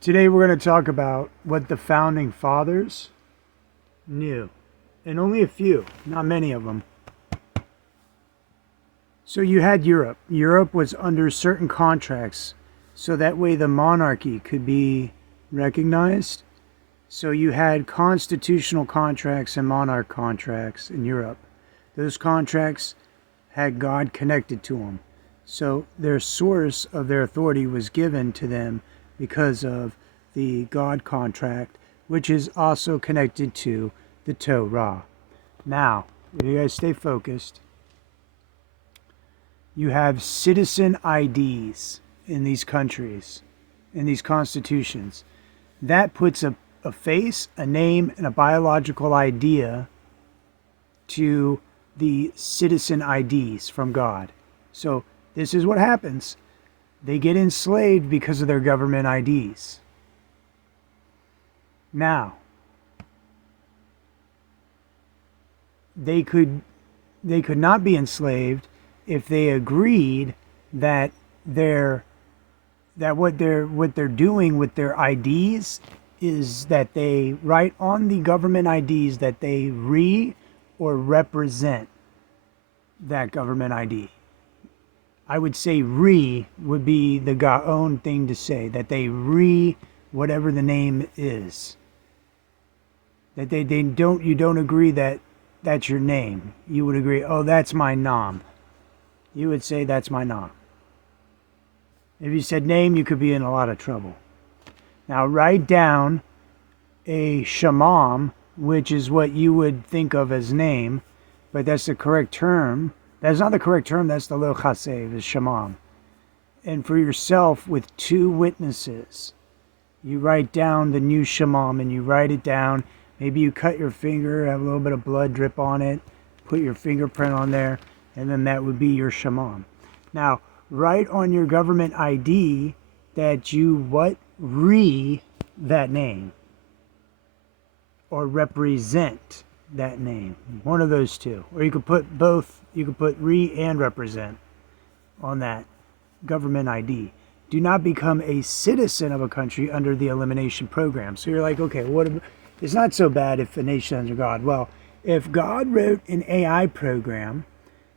Today we're going to talk about what the founding fathers knew, and only a few, not many of them. So you had Europe. Europe was under certain contracts, so that way the monarchy could be recognized. So you had constitutional contracts and monarch contracts in Europe. Those contracts had God connected to them. So their source of their authority was given to them because of the God contract, which is also connected to the Torah. Now, if you guys stay focused, you have citizen IDs in these countries, in these constitutions. That puts a face, a name, and a biological idea to the citizen IDs from God. So this is what happens. They get enslaved because of their government IDs. Now, they could not be enslaved if they agreed that what they're doing with their IDs is that they write on the government IDs that they or represent that government ID. I would say would be the own thing to say, that they whatever the name is. That you don't agree that that's your name. You would agree, oh, that's my nom. You would say that's my nom. If you said name, you could be in a lot of trouble. Now write down a shamam, which is what you would think of as name, but that's the correct term. That's not the correct term, that's the lo chasev, is shamam. And for yourself, with two witnesses, you write down the new shamam, and you write it down. Maybe you cut your finger, have a little bit of blood drip on it, put your fingerprint on there, and then that would be your shamam. Now, write on your government ID that you that name, or represent that name. One of those two. Or you could put both. You could put and represent on that government ID. Do not become a citizen of a country under the elimination program. So you're like, okay, it's not so bad if a nation under God. Well, if God wrote an AI program,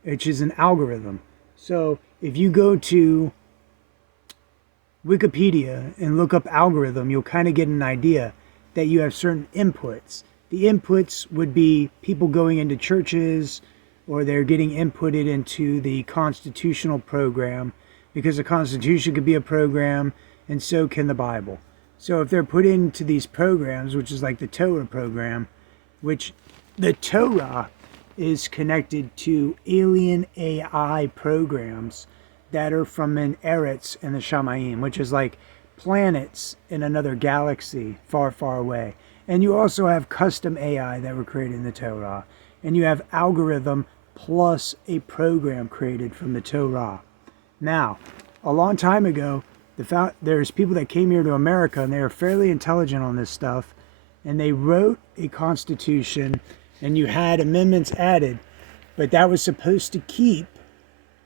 which is an algorithm. So if you go to Wikipedia and look up algorithm, you'll kind of get an idea that you have certain inputs. The inputs would be people going into churches, or they're getting inputted into the constitutional program, because the Constitution could be a program, and so can the Bible. So if they're put into these programs, which is like the Torah program, which the Torah is connected to alien AI programs that are from an Eretz and the Shamayim, which is like planets in another galaxy far, far away. And you also have custom AI that were created in the Torah. And you have algorithm plus a program created from the Torah. Now, a long time ago, there's people that came here to America, and they were fairly intelligent on this stuff, and they wrote a constitution, and you had amendments added, but that was supposed to keep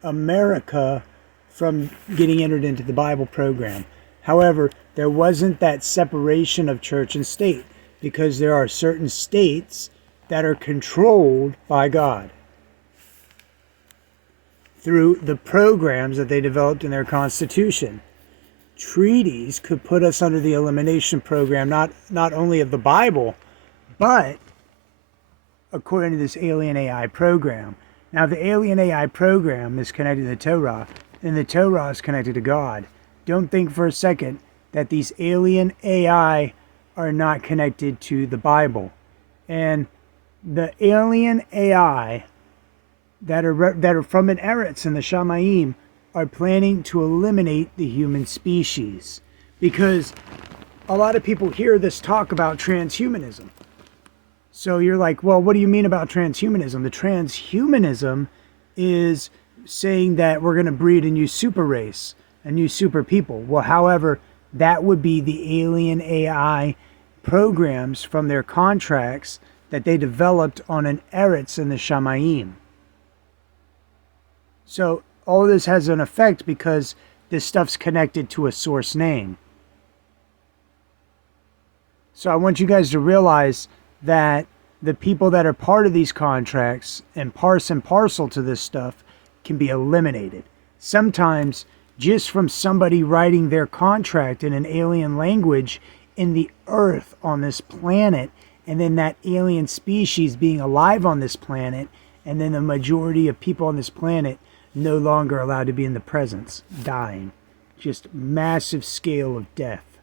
America from getting entered into the Bible program. However, there wasn't that separation of church and state, because there are certain states that are controlled by God through the programs that they developed in their constitution. Treaties could put us under the elimination program, not only of the Bible, but according to this alien AI program. Now, the alien AI program is connected to the Torah, and the Torah is connected to God. Don't think for a second that these alien AI are not connected to the Bible. And the alien AI that are from an Eretz and the Shamayim are planning to eliminate the human species, because a lot of people hear this talk about transhumanism. So you're like, well, what do you mean about transhumanism? The transhumanism is saying that we're going to breed a new super race, a new super people. Well, however, that would be the alien AI programs from their contracts that they developed on an Eretz and the Shamayim. So all this has an effect because this stuff's connected to a source name. So I want you guys to realize that the people that are part of these contracts and parcel to this stuff can be eliminated. Sometimes just from somebody writing their contract in an alien language in the earth on this planet, and then that alien species being alive on this planet, and then the majority of people on this planet no longer allowed to be in the presence, dying. Just massive scale of death.